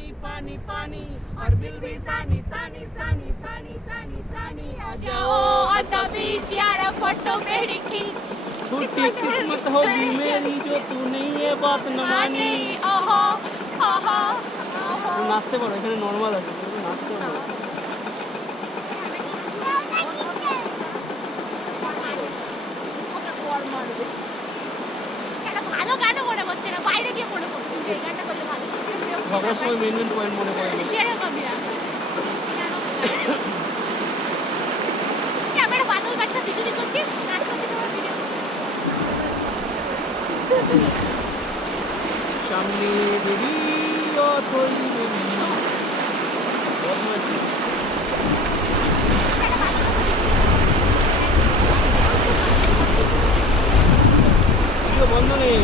पानी पानी पानी और दिल भी सानी सानी सानी सानी सानी सानी आ जाओ on the beach यार फोटो मेरी खींच टूटी किस्मत होगी मेरी जो तू नहीं ये बात न मानी ओहो ओहो নাচতে পারো এখানে নরমাল আছে নাচতে পারো ভালো গানও মনে হচ্ছে না বাইরে গিয়ে মনে পড়ছে যে এই গানটা করলে ভালো সবার সময় মেন পয়েন্ট মনে পড়ে শেয়ার করবি না ক্যামেরা বাদল বাচ্চা বিজুলি করছিস নাচ করতে তোমার ভিডিও সামনে দেবী ও তৈরি বন্ধ নেই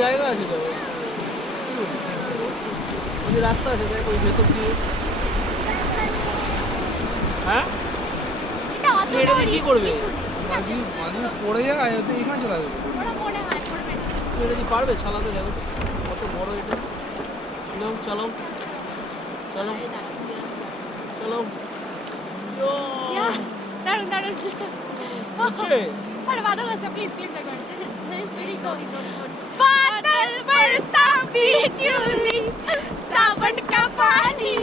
জায়গা আছে তো রাস্তা আছে দেখ ওই ভেতর দিয়ে হ্যাঁ এটা দিয়ে কি করবে পড়ে যায় এখানে চলে আসবে এটা কি পারবে চালাতে দেখো কত বড় এটা নাও চালাও চালাও চালাও দাঁড়ান দাঁড়ান হচ্ছে अरे बादल बरसा प्लीज प्लीज बादल बरसा बिजली सावन का पानी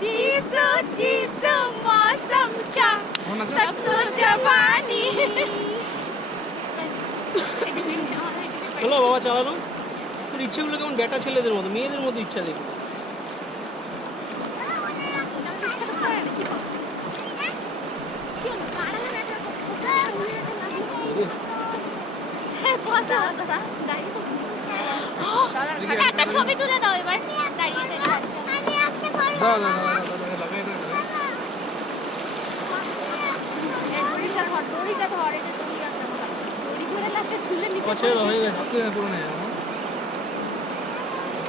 चीसो चीसो मौसम चा तब तो जवानी চলো বাবা চালানো তোর ইচ্ছেগুলো কেমন বেটা ছেলেদের মতো মেয়েদের মতো ইচ্ছা দেখি একটা ছবি তুলে দাও এবার দাঁড়িয়ে দাও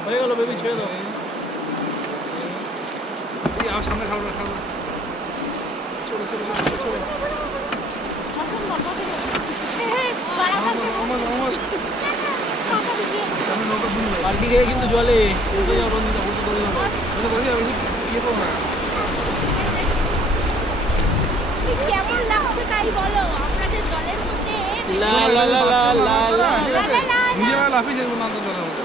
হয়ে গেল বেবি ছেড়ে দাও আমার সামনে খাবো চলো চলো চলো বালতি খেয়ে কিন্তু জলে কেমন লাগছে তাই বলো আমরা যে জলের মধ্যে লাফিয়ে যাবো না জলের মধ্যে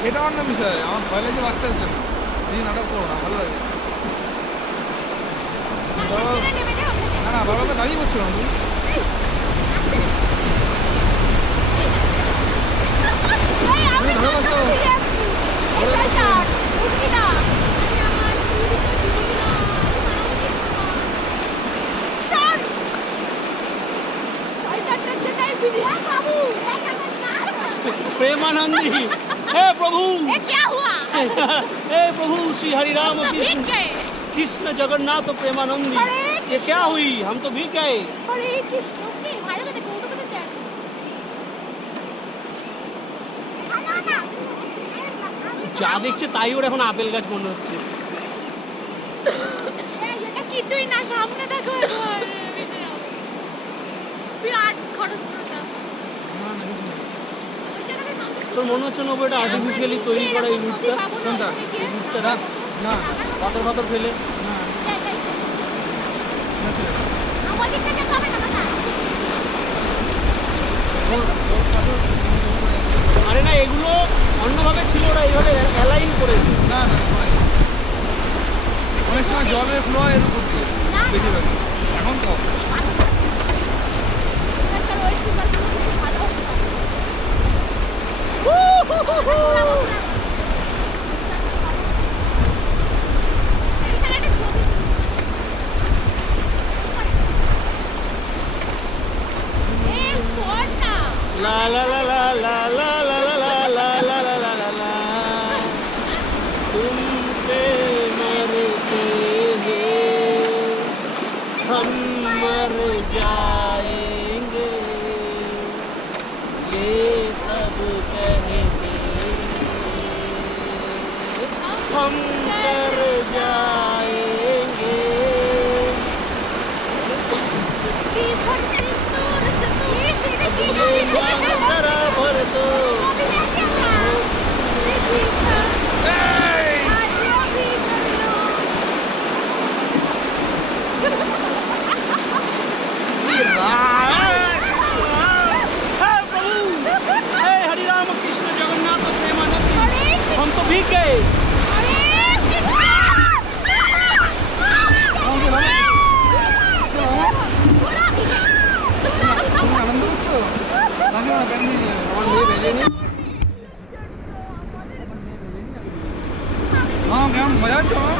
সেটা অন্য বিষয় আমার ভয় লাগে বাচ্চার জন্য এই নাটক করো না ভালো লাগে না না বাবাকে দাঁড়িয়ে করছো আমি प्रेमानंदी हे प्रभु क्या हुआ हे प्रभु श्री हरि राम कृष्ण जगन्नाथ प्रेमानंदी ये क्या हुई हम तो भीग गए যা দেখছে তাই ওর এখন আপেল গাছ মনে হচ্ছে এটা কিছুই না সামনে দেখো বিরাট খরচ তোর মনে হচ্ছে না এটা আর্টিফিশিয়ালি তৈরি করা এই রুটটা কোনটা এই রুটটা না পাথর পাথর ফেলে না আমাদের কাছে যাবে না দাদা আরে না এগুলো অন্যভাবে ছিল ওরা এইভাবে অ্যালাইন করেছে না না অনেক সময় জলের ফ্লো এর উপর দিয়ে বেশিরভাগ এখন কম লা লা লা লা লা লা লা লা লা লা লা লা লা লা तुम पे मरते हैं हम मर जाएंगे हम कर जाएंगे ये मांग जरा भर दो हरि राम कृष्ण जगन्नाथ प्रेमानंद हम तो भीग गए আনন্দ করছো নাকি আমার ব্যান্ড নিয়ে আমার মেয়ে বেজেনি হ্যাঁ কেমন মজা হচ্ছে আমার